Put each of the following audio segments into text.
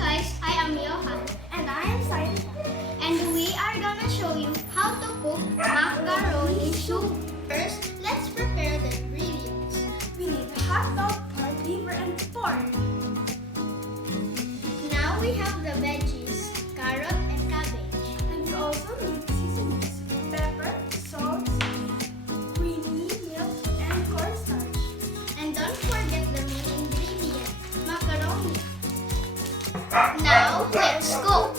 guys, I am Johann. And I am Xyricah. And we are gonna show you how to cook macaroni soup. First, let's prepare the ingredients. We need hot dog, pork liver, and pork. Now we have the veggies, carrot and cabbage. And we also need seasonings, pepper, salt, creamy milk, and cornstarch. And don't forget the main ingredient, macaroni. Now, let's cook.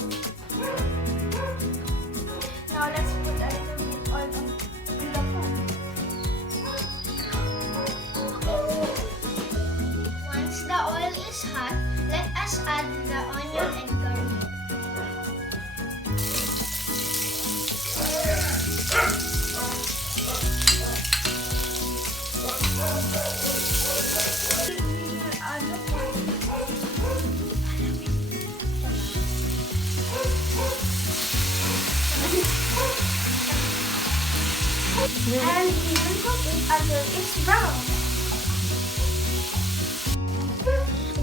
Now let's put a little bit oil on the pan. Once the oil is hot, let us add the onion and garlic. We will add the pork. And we will cook it until it's brown.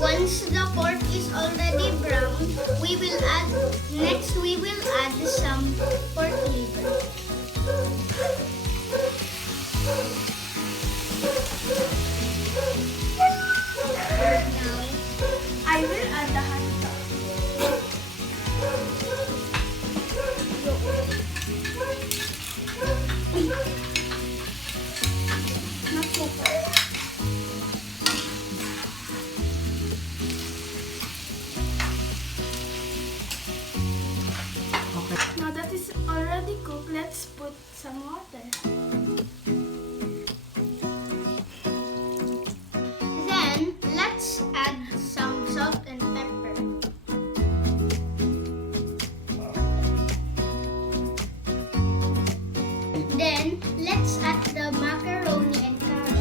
Once the pork is already brown, we will add some pork liver. Now, I will add the hot dog. Not so fast. Now that is already cooked, let's put some water. then let's add some salt and pepper. Then let's add the macaroni and carrots.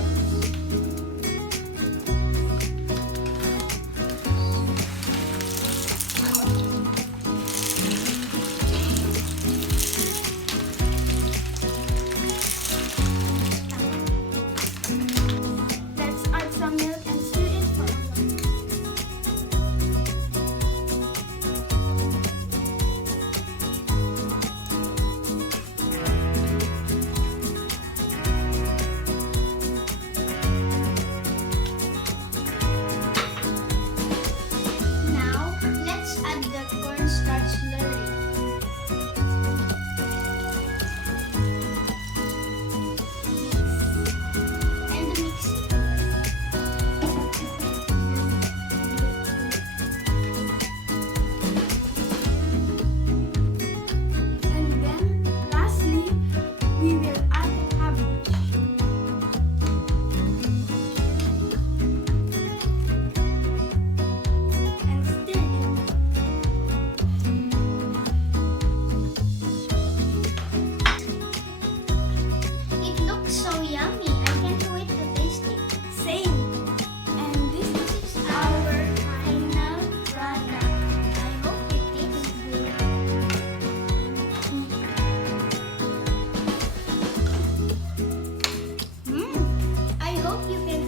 Let's add some milk and stir it for a while. Now let's add the cornstarch slurry. And mix it. And then, lastly, we will add the cabbage. And stir it. It looks so yummy. I can't wait to taste it. Same. And this is our final product. I hope it tastes good. I hope you can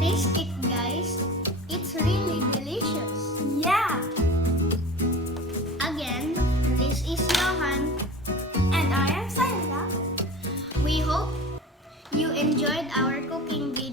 taste it, guys. It's really delicious. Yeah. Again, this is Johann. And I am Xyricah. We hope you enjoyed our cooking video.